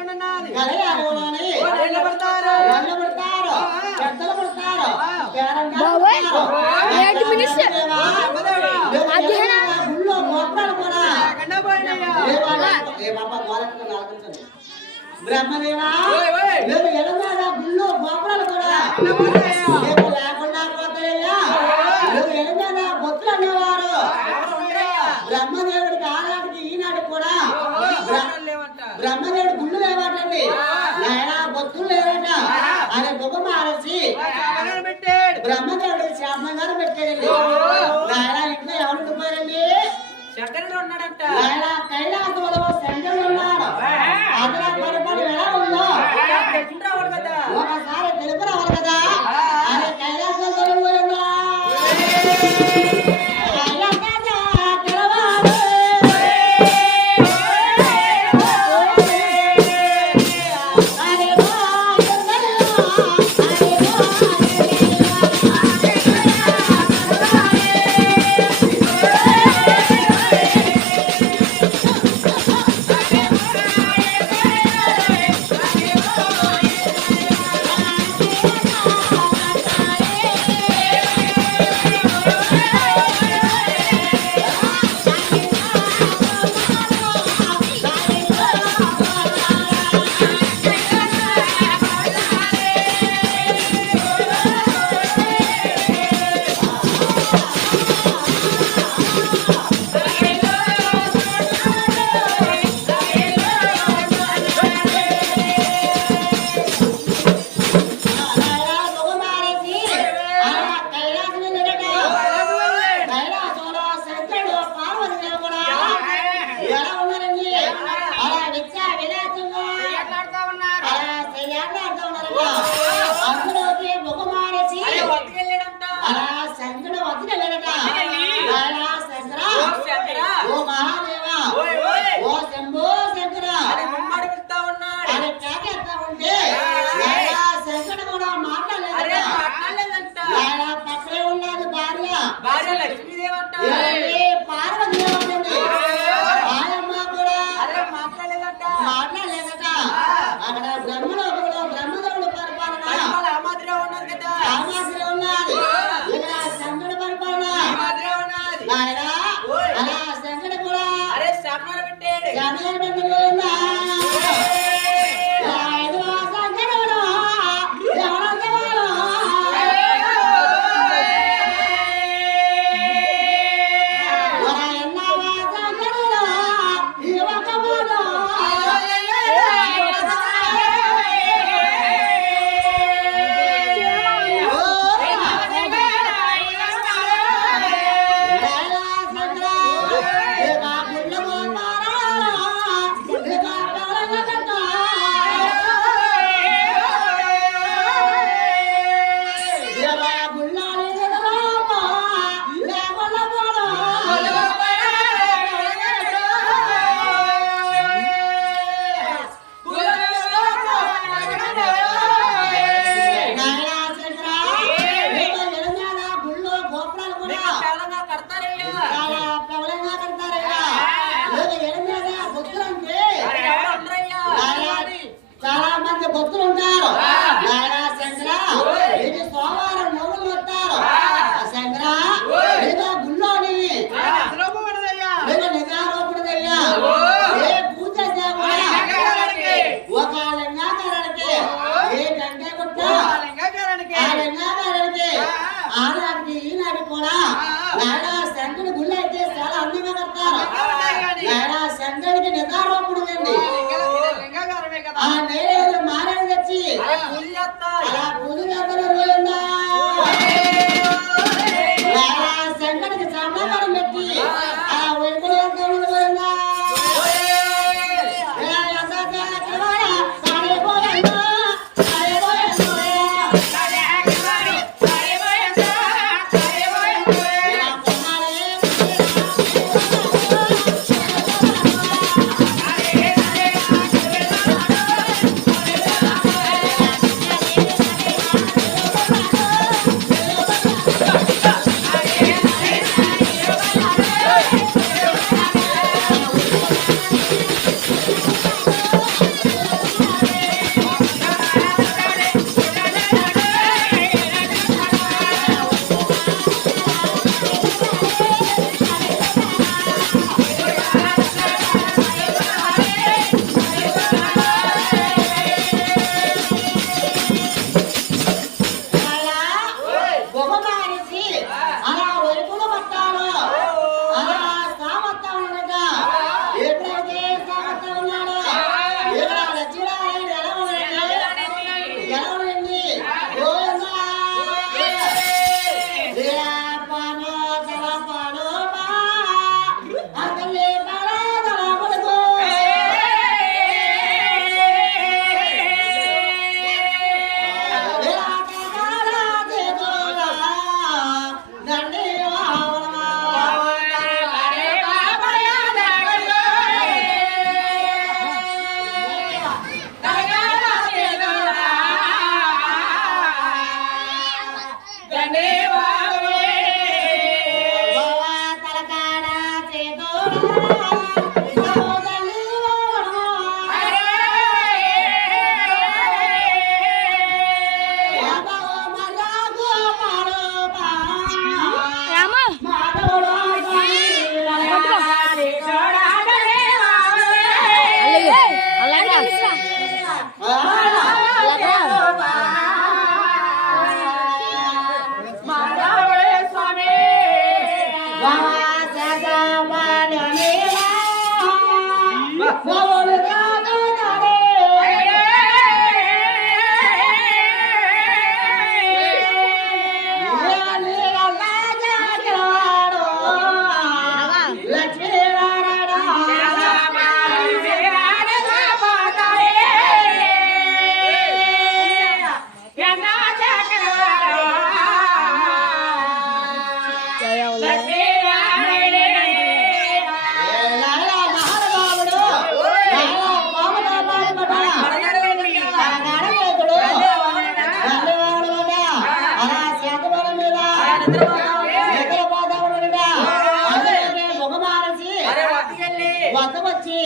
పడుకున్నది బాబాయ్. బ్రహ్మదేవా గుళ్ళో గోపురాలు కూడా. Bela ఆనాటికి ఈనాటికి కూడా నాడా శంకరుడి గుళ్ళు అయితే చాలా అందంగా కడతారు. నాడా శంకరుడికి నిదారూపుడు ఉంది ఆ నేరేడు మారేడు తెచ్చి राजा వద్ద వచ్చి.